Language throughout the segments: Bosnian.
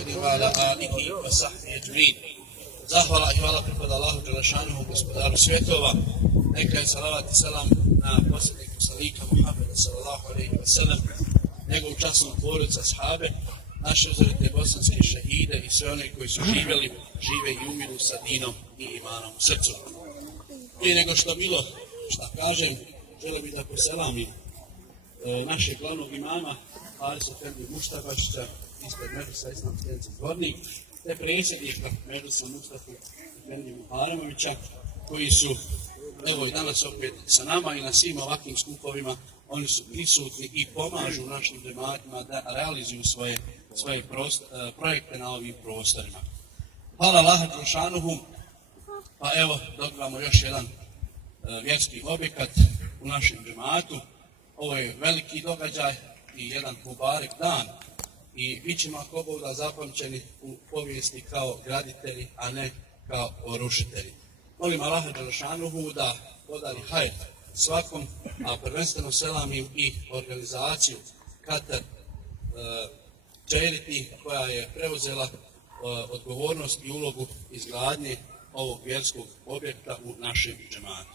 Muhammedin wa ala alihi wa sahbihi ajma'in. Zahvala i hvala pripada Allahu Đelešanuhu, gospodaru svjetova. Neka je salavat i selam na posljednjeg poslanika Muhammeda sallallahu alejhi ve sellem, njegovu časnu porodicu, ashabe, naše uzorite bosanske šehide i sve one koji su živjeli, žive i umiru sa dinom i imanom u srcu. Prije nego što bilo šta kažem, želim bih da poselamim našeg glavnog imama, Harisa Efendi Muštabašića, ispred Medresa Islamske zajednice Zvornik, te predsjednika Medresa Mustafa Efendi Muharemovića, koji su evo i danas opet sa nama i na svim ovakvim skupovima. Oni su prisutni i pomažu našim džematima da realizuju svoje projekte na ovim prostorima. Hvala Allahu Đelešanuhu. Pa evo, dobivamo još jedan vjerski objekat u našem džematu. Ovo je veliki događaj i jedan mubarek dan i bit ćemo ako Bog da zapamćeni u povijesti kao graditelji, a ne kao rušitelji. Molim Allaha Đelešanuhu da podari hajr svakom, a prvenstveno selamim i organizaciju Katar Charity, koja je preuzela odgovornost i ulogu izgradnje ovog vjerskog objekta u našem džematu.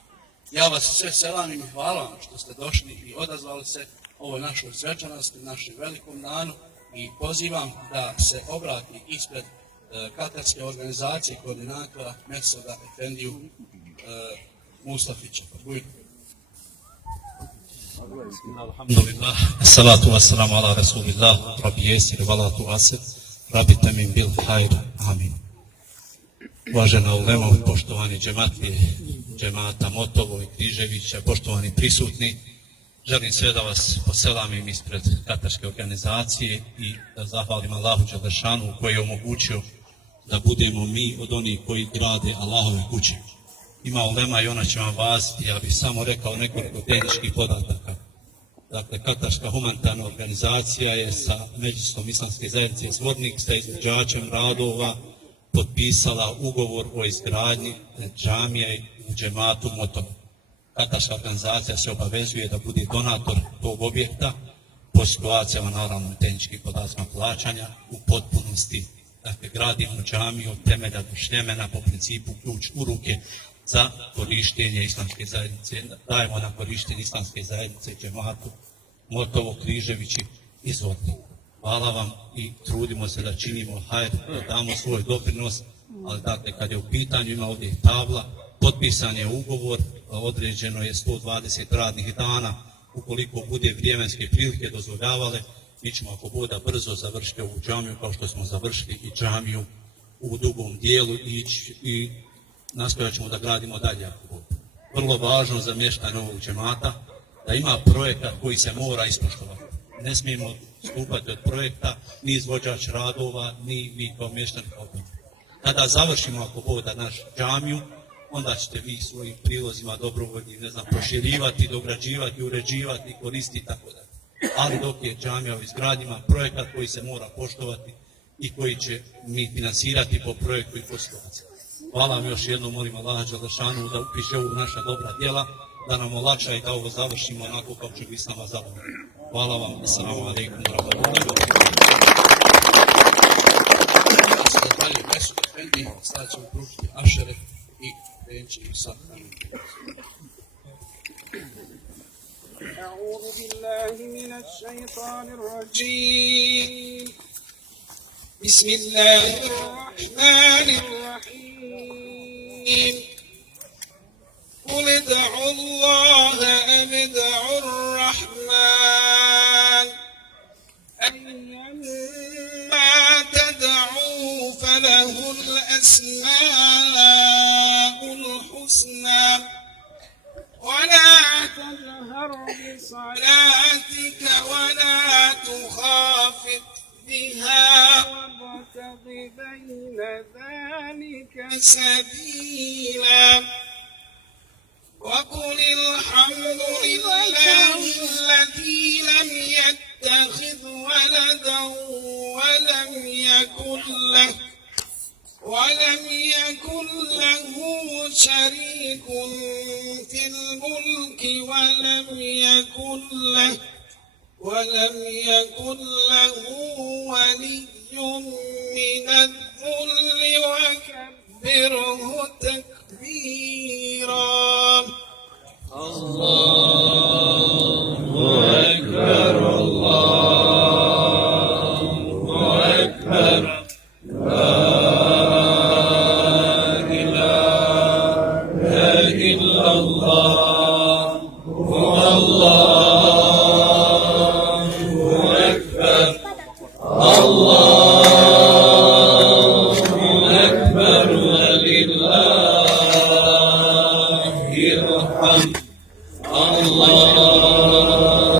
Ja vas sve selamim i hvala vam što ste došli i odazvali se ovoj našoj svečanosti, našem velikom danu, i pozivam da se obrati ispred katarske organizacije koordinatora Mesuda Efendiju Mustafića. Alhamdulillah, salatu wassalamu ala rasulillah, rabbi jesir, valatu asir, rabbi tamim bil hajr, amin. Uvažena ulema, poštovani džematlije, džemata Motovo i Križevića, poštovani prisutni, želim sve da vas poselamim ispred katarske organizacije i da zahvalim Allahu Đelešanu koji je omogućio da budemo mi od onih koji grade Allahove kuće. Ima ulema i ona će vam vaziti, ja bih samo rekao nekoliko tehničkih podataka. Dakle, katarska humanitarna organizacija je sa Medžisom Islamske zajednice Zvornik sa izvođačem radova potpisala ugovor o izgradnji džamije u džematu Motovo. Katarska organizacija se obavezuje da bude donator tog objekta po situacijama, naravno, tehničkih podacima plaćanja u potpunosti. Dakle, gradimo džamiju od temelja do šljemena po principu ključ u ruke za korištenje Islamske zajednice. Dajemo na korištenje Islamske zajednice džematu Motovo, Križevići i Zvornik. Hvala vam i trudimo se da činimo hajr, da damo svoj doprinos, ali dakle, kad je u pitanju, ima ovdje tabla, potpisan je ugovor, određeno je 120 radnih dana, ukoliko bude vremenske prilike dozvoljavale, mi ćemo ako bude brzo završiti ovu džamiju kao što smo završili i džamiju u Dugom dijelu i nastojat ćemo da gradimo dalje ako bude. Vrlo važno za mještane ovog džemata da ima projekat koji se mora ispoštovati. Ne smijemo stupati od projekta ni izvođač radova, ni mi kao mještani. Kada završimo ako bude naš džamiju, onda ćete vi svojim prilozima dobrovoljni, proširivati, dograđivati, uređivati, koristiti tako da. Ali dok je džamija u izgradnjima, projekat koji se mora poštovati i koji će mi finansirati po projektu i po situaciji. Hvala vam još jednom, molim Allaha Đelešanu da upiše ovu naša dobra djela, da nam olakša i da ovo završimo onako kao će biti s nama zadovoljno. Hvala vam, assalamu alaikum wa rahmatullahi wa barakatuh. أعوذ بالله من الشيطان الرجيم. بسم الله الرحمن الرحيم. قل ادعوا الله أم ادعوا الرحمن أيما تدعوا فله الأسماء الحسنى ولا تجهر بصلاتك ولا تخافت بها وابتغ بين ذلك سبيلا وقل الحمد لله الذي لم يتخذ ولدا ولم يكن له شريك في الملك ولم يكن له ولي من الذل وكبره تكبيرا. الله